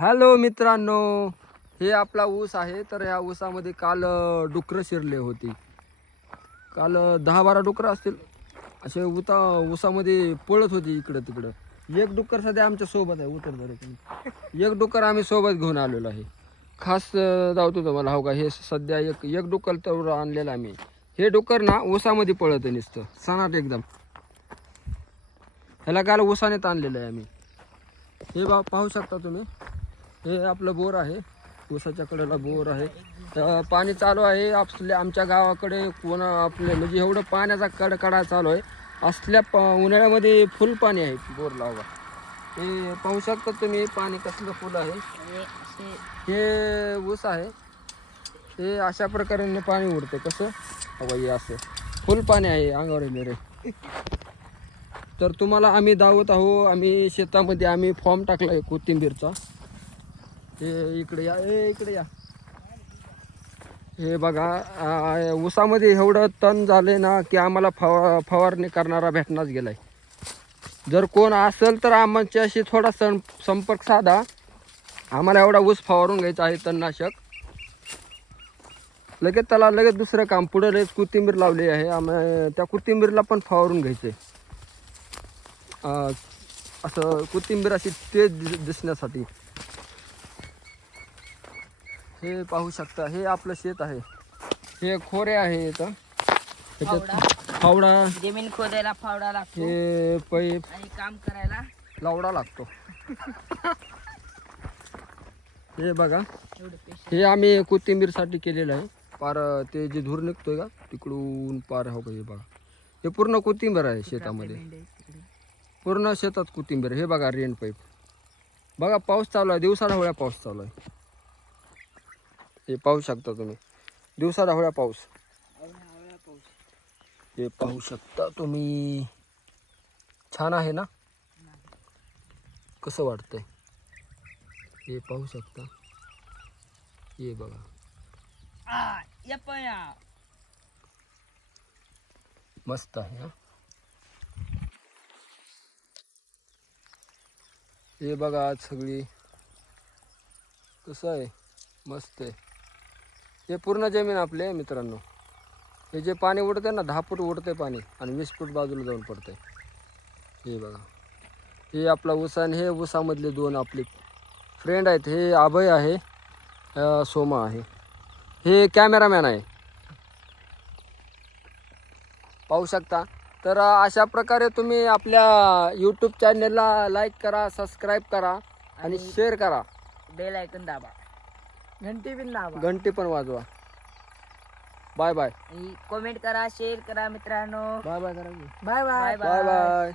Hello मित्रांनो हे आपला ऊस आहे. तर ह्या ऊसामध्ये काल डुकरं शिरले होती. काल दहा बारा डुकरं असतील. असे उता ऊसामध्ये पळत होती इकडं तिकडं. एक डुक्कर सध्या आमच्यासोबत आहे. उतर बरं एक डुक्कर आम्ही सोबत घेऊन आलेलो आहे. खास जाऊ तुम्हाला. हो का? हे सध्या एक एक डुक्कर तर आणलेलं आम्ही. हे डुक्कर ना ऊसामध्ये पळत आहे नुसतं. सणाट एकदम. ह्याला काल ऊसानेच आणलेलं आहे आम्ही. हे बा पाहू शकता तुम्ही. हे आपलं बोर आहे. ऊसाच्या कडेला बोर आहे. तर पाणी चालू आहे. आपल्या आमच्या गावाकडे कोणा आपले म्हणजे एवढं पाण्याचा कडकडा चालू आहे. असल्या प उन्हाळ्यामध्ये फुल पाणी आहे बोर लावा. हे पाहू शकता तुम्ही पाणी कसलं फुल आहे. हे ऊस आहे. हे अशा प्रकारे पाणी उडते. कसं? हवं हे असं. फुल पाणी आहे अंगावर मेरे तर तुम्हाला आम्ही दावत आहो. आम्ही शेतामध्ये आम्ही फॉर्म टाकला आहे कोथिंबीरचा. हे इकडे या ए इकडे या. हे बघा ऊसामध्ये एवढं तण झाले ना की आम्हाला फवा फवारणी करणारा भेटणाच गेलाय. जर कोण असेल तर आमच्याशी थोडा सं संपर्क साधा. आम्हाला एवढा ऊस फवारून घ्यायचा आहे तणनाशक. लगेच त्याला लगेच दुसरं काम. पुढं लगेच कोथिंबीर लावली आहे. आम्ही त्या कोथिंबीरला पण फवारून घ्यायचे असं कोथिंबीर अशी तेज दिसण्यासाठी. हे पाहू शकता हे आपलं शेत आहे. हे खोरे आहे इथं. त्याच्यात फावडा. जमीन खोदायला फावडा लागतो. हे पैप आणि काम करायला लावडा लागतो. हे बघा. हे आम्ही कोथिंबीरसाठी केलेलं आहे. पार ते जे धूर निघतोय का तिकडून पार हो का हे बघा. हे पूर्ण कोथिंबीर आहे शेतामध्ये. पूर्ण शेतात कोथिंबीर हे बघा रेन पाईप. बघा पाऊस चालू आहे. दिवसा ढवळ्या पाऊस चालू आहे. हे, पाहू शकता तुम्ही. दिवसा ढवळ्या पाऊस. हे, पाहू शकता तुम्ही. छान आहे ना? कसं वाटतंय? हे, पाहू शकता. हे या या. मस्त हा. हे बघा आज सगळी. कसं आहे? मस्त आहे. हे पूर्ण जमीन आपली मित्रांनो. हे जे पाणी उडते ना दहा फूट उडते पाणी आणि वीस फूट बाजूला जाऊन पडते हे बघा. हे आपला ऊस आणि हे ऊसामधले दोन आपले फ्रेंड आहेत. हे अभय आहे सोमा आहे. हे कॅमेरामॅन आहे. पाहू शकता. तर अशा प्रकारे तुम्ही आपल्या यूट्यूब चॅनेलला लाईक करा सबस्क्राईब करा आणि शेअर करा. बेल ऐकून दाबा. घंटी बिन दाबा घंटी पण वाजवा. बाय बाय कमेंट करा शेअर करा मित्रांनो. बाय बाय करा बाय बाय बाय